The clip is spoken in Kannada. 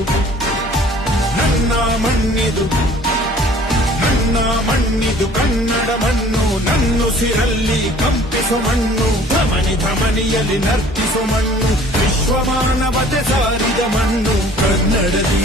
ಮಣ್ಣಿದು ನನ್ನ ಮಣ್ಣಿದು ನನ್ನ ಮಣ್ಣಿದು ಕನ್ನಡ ಮಣ್ಣು ನನ್ನುಸಿರಲ್ಲಿ ಕಂಪಿಸೋ ಮಣ್ಣು ಧಮನಿ ಧಮನಿಯಲ್ಲಿ ನರ್ತಿಸೋ ಮಣ್ಣು ವಿಶ್ವಮಾನವತೆ ಸಾರಿದ ಮಣ್ಣು ಕನ್ನಡದಿ